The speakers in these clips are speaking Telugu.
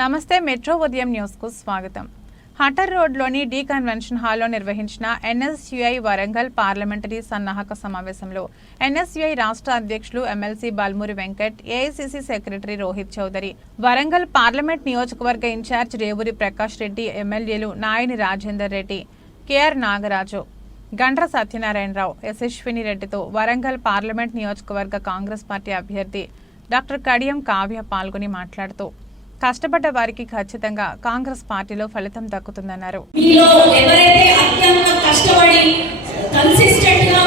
నమస్తే మెట్రో ఉదయం న్యూస్కు స్వాగతం. హటర్ రోడ్లోని డీ కన్వెన్షన్ హాల్లో నిర్వహించిన ఎన్ఎస్యుఐ వరంగల్ పార్లమెంటరీ సన్నాహక సమావేశంలో ఎన్ఎస్యుఐ రాష్ట్ర అధ్యక్షులు MLC Balmuri Venkat AICC secretary Rohit Chowdary Warangal parliament నియోజకవర్గ ఇన్ఛార్జ్ రేవూరి ప్రకాష్ రెడ్డి ఎమ్మెల్యేలు నాయని రాజేందర్ రెడ్డి కెఆర్ నాగరాజు గండ్ర సత్యనారాయణరావు యశస్విని రెడ్డితో వరంగల్ పార్లమెంట్ నియోజకవర్గ కాంగ్రెస్ పార్టీ అభ్యర్థి డాక్టర్ కడియం కావ్య పాల్గొని మాట్లాడుతూ కష్టపడ్డ వారికి ఖచ్చితంగా కాంగ్రెస్ పార్టీలో ఫలితం దక్కుతుందన్నారు. కష్టపడి కన్సిస్టెంట్గా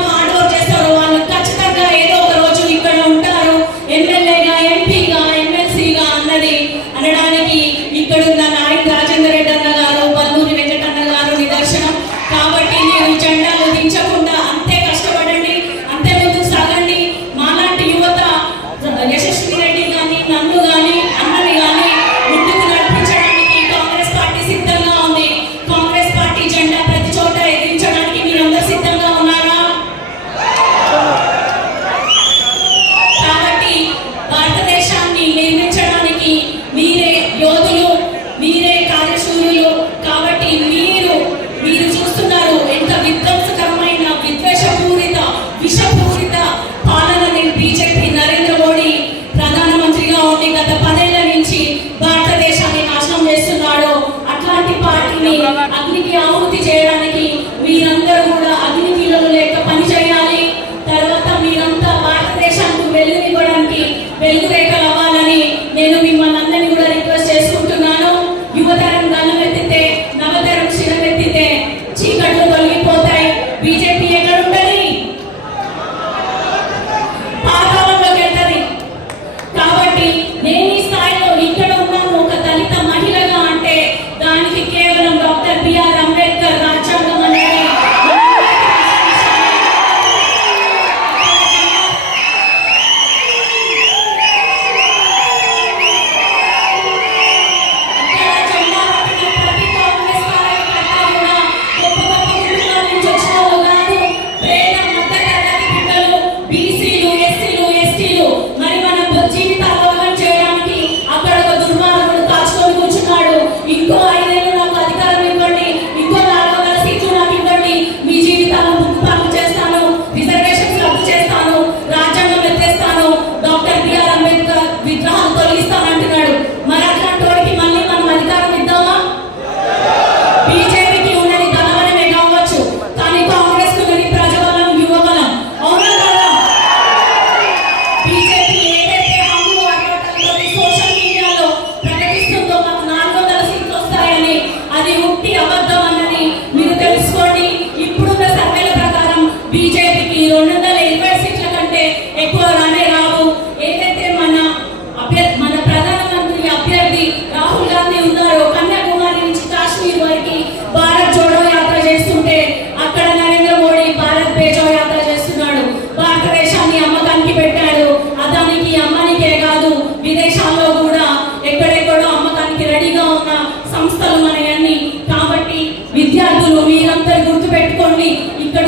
I'm a dog.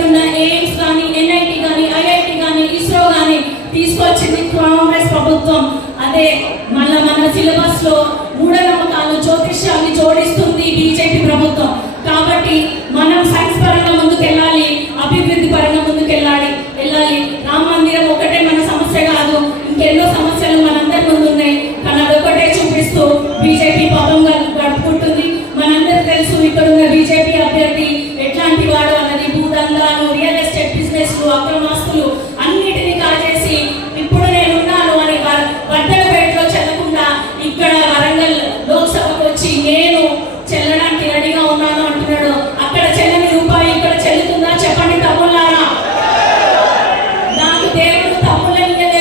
ఉన్న ఎయిమ్స్ కానీ ఎన్ఐటి కానీ ఐఐటి కానీ ఇస్రో కానీ తీసుకొచ్చింది కాంగ్రెస్ ప్రభుత్వం. అదే మళ్ళా మన సిలబస్లో మూఢనమ్మకాలు జ్యోతిష్యాన్ని జోడి